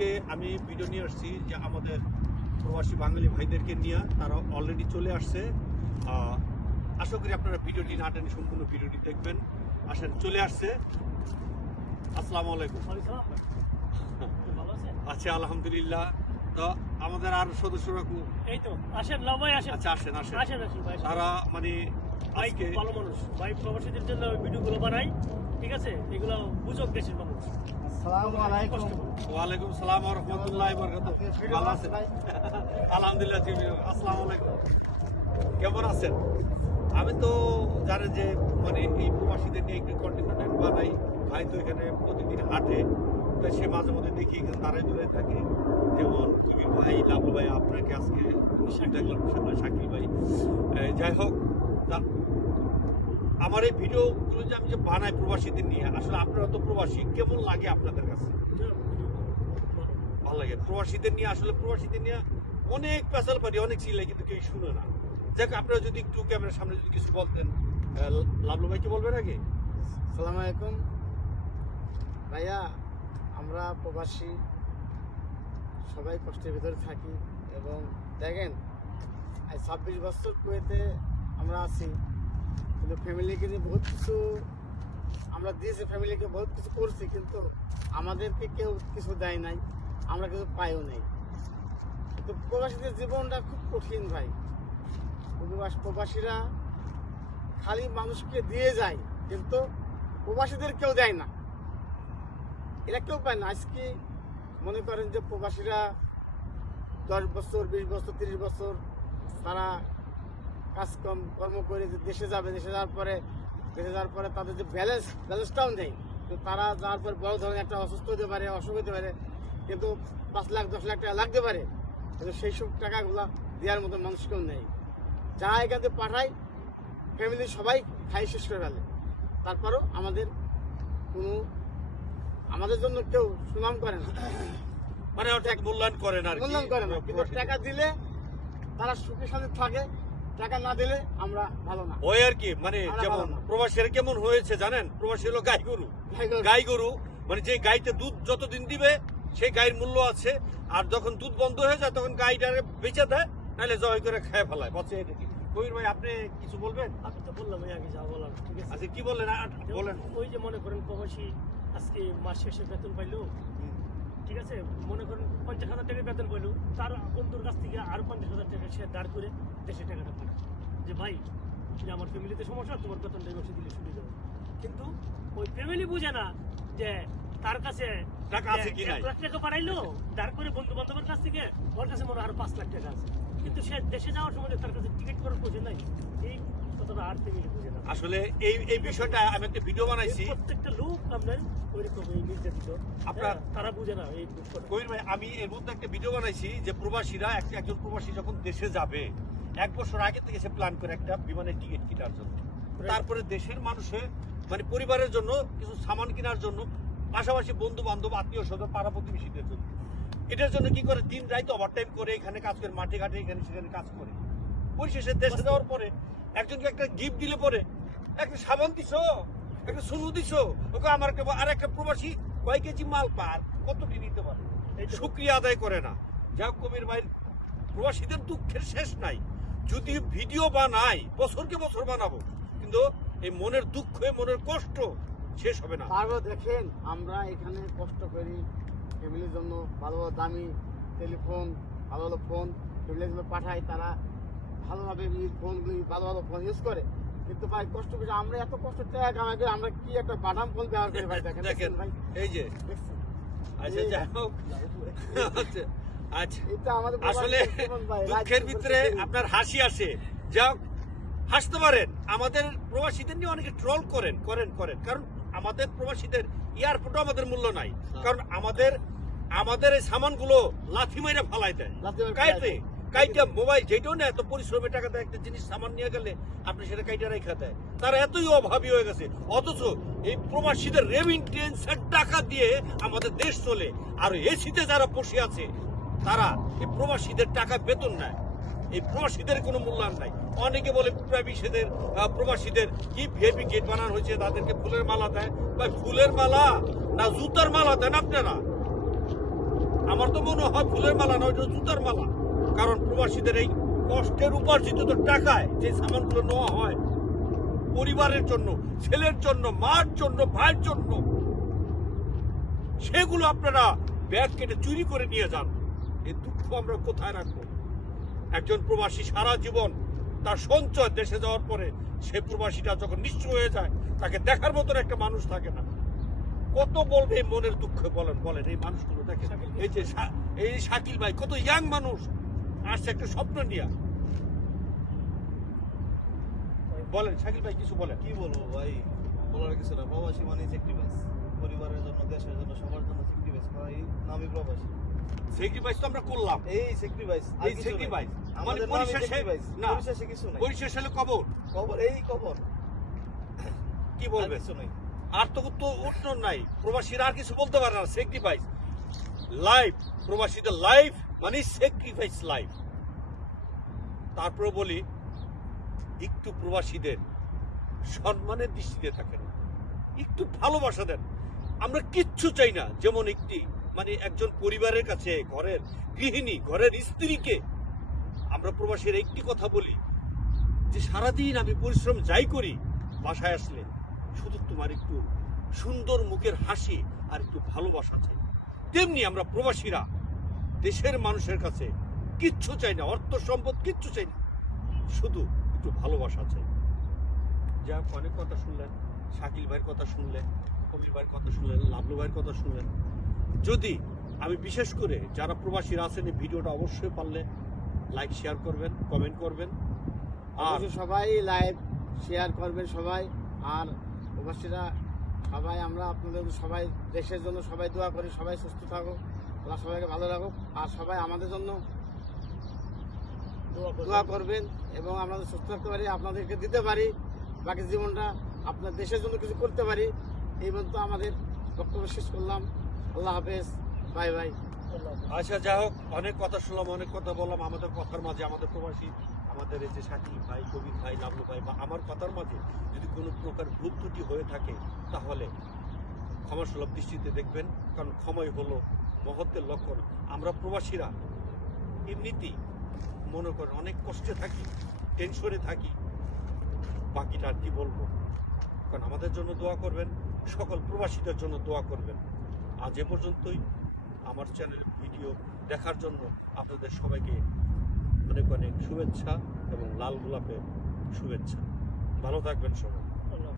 আজকে আমি ভিডিও নিয়ে আসছি যে আমাদের প্রবাসী বাঙালি ভাইদেরকে নিয়ে তারা অলরেডি চলে আসছে। আশা করি আপনারা ভিডিওটি না টেনে সম্পূর্ণ ভিডিওটি দেখবেন। আসেন চলে আসছে। আসসালামু আলাইকুম। আচ্ছা আলহামদুলিল্লাহ। তো আমাদের আর সদস্যরা এই তো আসেন লাও ভাই আসেন। আচ্ছা আসেন আসেন। আসেন আসেন ভাই তারা মানে আজকে ভালো মানুষ। ভাই প্রবাসীদের জন্য ভিডিওগুলো বানাই ঠিক আছে? এগুলো বুঝক দেশের মানুষ। ওয়ালাইকুম আলহামদুলিল্লাহ কেমন আছেন? আমি তো জানেন যে মানে এই প্রবাসীদের নিয়ে একটু কন্টেন্ট বানাই। ভাই তো এখানে প্রতিদিন হাঁটে। তো সে মাঝে মধ্যে দেখি তারাই দূরে থাকে। যেমন তুমি ভাই লাভু ভাই, আপনাকে আজকে সামনে ভাই। যাই হোক আমার এই ভিডিওগুলো যে আমি যে বানাই প্রবাসীদের নিয়ে, আসলে আপনারা তো প্রবাসী, কেমন লাগে আপনাদের কাছে? ভালো লাগে। প্রবাসীদের নিয়ে, আসলে প্রবাসীদের নিয়ে অনেক পেশাল পারি অনেক ছিলে কিন্তু কেউ শুনে না। যাক, আপনারা যদি একটু ক্যামেরার সামনে যদি কিছু বলতেন লাভলু ভাই কি বলবেন আগে? আসসালামু আলাইকুম। ভাইয়া, আমরা প্রবাসী, সবাই কষ্টের ভিতরে থাকি এবং দেখেন ছাব্বিশ বছর কুয়েতে আমরা আছি। কিন্তু ফ্যামিলিকে নিয়ে বহুত কিছু আমরা দিয়েছি ফ্যামিলিকে বহুত কিছু করছি, কিন্তু আমাদেরকে কেউ কিছু দেয় নাই, আমরা কিছু পাইও নাই। কিন্তু প্রবাসীদের জীবনটা খুব কঠিন ভাই। প্রবাস প্রবাসীরা খালি মানুষকে দিয়ে যায়, কিন্তু প্রবাসীদের কেউ দেয় না। এরা কেউ পায় না। আজকে মনে করেন যে প্রবাসীরা দশ বছর, বিশ বছর, তিরিশ বছর তারা কাজকর্ম কর্ম করে যে দেশে যাবে দেশে যাওয়ার পরে দেশে যাওয়ার পরে তাদের যে ব্যালেন্স ব্যালেন্সটাও নেই। তো তারা যাওয়ার পর বড় ধরনের একটা অসুস্থ হতে পারে অসুখ হতে পারে কিন্তু পাঁচ লাখ দশ লাখ টাকা লাগতে পারে। কিন্তু সেই সব টাকাগুলো দেওয়ার মতো মানুষ কেউ নেই। যারা এখান থেকে পাঠায় ফ্যামিলি সবাই খাই শেষ করে ফেলে। তারপরও আমাদের কোনো আমাদের জন্য কেউ সুনাম করে না। মানে ওটা এক মূল্যায়ন করেন আর কি। মূল্যায়ন করে না। কিন্তু টাকা দিলে তারা সুখে সাথে থাকে। টাকা না দিলে আমরা ভালো না। ওই আর কি মানে যেমন প্রবাসীরা কেমন হয়েছে জানেন? প্রবাসী হলো গাই গরু। গাই গরু। মানে যে গাইতে দুধ যতদিন দিবে সেই গায়ের মূল্য আছে। আর যখন দুধ বন্ধ হয়ে যায় তখন গাইটারে বেচে দেয় নাহলে জয় করে খেয়ে ফেলায়। বসে এটা কি? কবির ভাই আপনি কিছু বলবেন? আমি তো বললাম এই আগে যা বলার ঠিক আছে? আচ্ছা কি বললেন? আর বলেন। ওই যে মনে করেন প্রবাসী আজকে মাস শেষে বেতন পাইলো। ঠিক আছে মনে করেন পঞ্চাশ হাজার টাকা বেতন পাইলো তার বন্ধুর কাছ থেকে আরও পঞ্চাশ হাজার টাকা সে দাঁড় করে দেশে টাকাটা পায় যে ভাই যে আমার ফ্যামিলিতে সমস্যা তোমার বেতনটা মাসে দিলে সুবিধা হবে। কিন্তু ওই ফ্যামিলি বুঝে না যে তার কাছে টাকা আছে কি এক লাখ টাকা পাঠাইলো দাঁড় করে বন্ধু বান্ধবের কাছ থেকে ওর কাছে মনে হয় আরও পাঁচ লাখ টাকা আছে। কিন্তু সে দেশে যাওয়ার সময় তার কাছে টিকিট করার বোঝে নাই এই আসলে এই এই বিষয়টা আমি একটা ভিডিও বানাইছি। প্রত্যেকটা লোক আপনার আপনার- হ্যাঁ, তারা বুঝে না এই কবির ভাই আমি এর মধ্যে একটা ভিডিও বানাইছি যে প্রবাসীরা একজন প্রবাসী যখন দেশে যাবে এক বছর আগে থেকে সে প্ল্যান করে একটা বিমানের টিকিট কেনার জন্য। তারপরে দেশের মানুষের মানে পরিবারের জন্য কিছু সামান কেনার জন্য পাশাপাশি বন্ধু বান্ধব আত্মীয় স্বজন পাড়া প্রতিবেশীদের জন্য। এটার জন্য কি করে? দিন রাত ওভারটাইম করে এখানে কাজ করে মাঠে ঘাটে এখানে সেখানে কাজ করে। পরিশেষে দেশে যাওয়ার পরে একজনকে একটা গিফট দিলে পরে। একটা সাবান দিছো একটা সুনু দিছো ওকে আমার আর একটা প্রবাসী কয় কেজি মাল পার? কতটি নিতে পারে? তো- আদায় করে না। যা হোক কবির ভাই প্রবাসীদের দুঃখের শেষ নাই। যদি ভিডিও বানাই বছরকে বছর বানাবো কিন্তু এই মনের দুঃখ মনের কষ্ট শেষ হবে না। তারপর দেখেন আমরা এখানে কষ্ট করি ফ্যামিলির জন্য ভালো ভালো দামি টেলিফোন ভালো ভালো ফোন ফ্যামিলিগুলো পাঠাই তারা ভালোভাবে ফোনগুলি ভালো ভালো ফোন ইউজ করে। কিন্তু ভাই কষ্ট করে আমরা এত কষ্ট কামাই করে আমরা কি একটা বাদাম ফোন ব্যবহার করি ভাই দেখেন ভাই। এই যে? আচ্ছা যাই হোক। আচ্ছা আচ্ছা। এটা আমাদের আসলে দুঃখের ভিতরে আপনার হাসি আসে। যাও হাসতে পারেন। আমাদের প্রবাসীদের নিয়ে অনেকে ট্রল করেন করেন করেন। কারণ আমাদের প্রবাসীদের এয়ারপোর্টও আমাদের মূল্য নাই। কারণ আমাদের আমাদের এই সামানগুলো লাথি মেরে ফালাই দেয়। লাথি কাইটা মোবাইল যেটাও না এত পরিশ্রমের টাকা দেয়, একটা জিনিস সামান নিয়ে গেলে আপনি সেটা কাইটা রেখা দেয়। তারা এতই অভাবী হয়ে গেছে। অথচ এই প্রবাসীদের রেমিটেন্সের টাকা দিয়ে আমাদের দেশ চলে। আর এসিতে যারা বসে আছে, তারা এই প্রবাসীদের টাকা বেতন নেয়। এই প্রবাসীদের কোনো মূল্যায়ন নাই। অনেকে বলে প্রবাসীদের প্রবাসীদের কি ভিআইপি গেট বানানো হয়েছে, তাদেরকে ফুলের মালা দেয়। বা ফুলের মালা না জুতার মালা দেন আপনারা? আমার তো মনে হয় ফুলের মালা নয় ওটা জুতার মালা। কারণ প্রবাসীদের এই কষ্টের উপার্জিত টাকায় যে সামানগুলো নেওয়া হয়, পরিবারের জন্য, ছেলের জন্য, মার জন্য, ভাইয়ের জন্য, সেগুলো আপনারা ব্যাগ কেটে চুরি করে নিয়ে যান। এই দুঃখ আমরা কোথায় রাখব? একজন প্রবাসী সারা জীবন তার সঞ্চয় দেশে যাওয়ার পরে সে প্রবাসীটা যখন নিঃস্ব হয়ে যায়, তাকে দেখার মতন একটা মানুষ থাকে না। কত বলবে মনের দুঃখ বলেন বলেন, এই মানুষগুলো দেখেন। এই যে এই শাকিল ভাই, কত ইয়াং মানুষ। আসছে একটা স্বপ্ন নিয়ে বলেন শাকিল ভাই কিছু বলেন। কি বলব ভাই? বলার কিছু না প্রবাসী মানে স্যাক্রিফাইস পরিবারের জন্য দেশের জন্য সবার জন্য স্যাক্রিফাইস ভাই নামই প্রবাসী। সেক্রিফাইস তো আমরা করলাম। এই স্যাক্রিফাইস এই sacrifice, মানে আমাদের পরিশেষে- স্যাক্রিফাইস না। পরিশেষে কিছু নাই। পরিশেষ হলে কবর। কবর এই কবর। কি কিছু নাই। আর তো তো উত্তর নাই। প্রবাসীরা আর কিছু বলতে পারে না। স্যাক্রিফাইস লাইফ প্রবাসীদের লাইফ মানে স্যাক্রিফাইস লাইফ তারপরে বলি, একটু প্রবাসীদের সম্মানের দৃষ্টিতে থাকেন, একটু ভালোবাসা দেন। আমরা কিচ্ছু চাই না, যেমন একটি মানে একজন পরিবারের কাছে, ঘরের গৃহিণী, ঘরের স্ত্রীকে। আমরা প্রবাসীর একটি কথা বলি, যে সারাদিন আমি পরিশ্রম যাই করি, বাসায় আসলে শুধু তোমার একটু সুন্দর মুখের হাসি আর একটু ভালোবাসা চাই। তেমনি আমরা প্রবাসীরা দেশের মানুষের কাছে কিচ্ছু চাই না অর্থ সম্পদ কিচ্ছু চাই না শুধু একটু ভালোবাসা চাই। যা অনেক কথা শুনলেন শাকিল ভাইয়ের কথা শুনলেন কবির ভাইয়ের কথা শুনলেন লাভলু ভাইয়ের কথা শুনলেন। যদি আমি বিশেষ করে যারা প্রবাসীরা আছেন এই ভিডিওটা অবশ্যই পারলে লাইক শেয়ার করবেন কমেন্ট করবেন। আর সবাই লাইভ শেয়ার করবেন সবাই। আর প্রবাসীরা সবাই আমরা আপনাদের সবাই দেশের জন্য সবাই দোয়া করি সবাই সুস্থ থাকুক। আল্লাহ সবাইকে ভালো রাখুক। আর সবাই আমাদের জন্য দোয়া করবেন। এবং আমরা সুস্থ থাকতে পারি আপনাদেরকে দিতে পারি বাকি জীবনটা আপনার দেশের জন্য কিছু করতে পারি এই পর্যন্ত আমাদের বক্তব্য শেষ করলাম। আল্লাহ হাফেজ। Bye bye. আচ্ছা যাই হোক অনেক কথা শুনলাম অনেক কথা বললাম। আমাদের কথার মাঝে আমাদের প্রবাসী আমাদের এই যে শাকিল ভাই কবির ভাই লাভলু ভাই বা আমার কথার মাঝে যদি কোনো প্রকার ভুল ত্রুটি হয়ে থাকে তাহলে ক্ষমাসুলভ দৃষ্টিতে দেখবেন কারণ ক্ষমাই হলো মহত্বের লক্ষণ। আমরা প্রবাসীরা এমনিতেই মনে করেন অনেক কষ্টে থাকি টেনশনে থাকি। বাকিটা আর কি বলব? কারণ আমাদের জন্য দোয়া করবেন, সকল প্রবাসীদের জন্য দোয়া করবেন। আজ এ পর্যন্তই। আমার চ্যানেল ভিডিও দেখার জন্য আপনাদের সবাইকে অনেক অনেক শুভেচ্ছা এবং লাল গোলাপের শুভেচ্ছা। ভালো থাকবেন সবাই।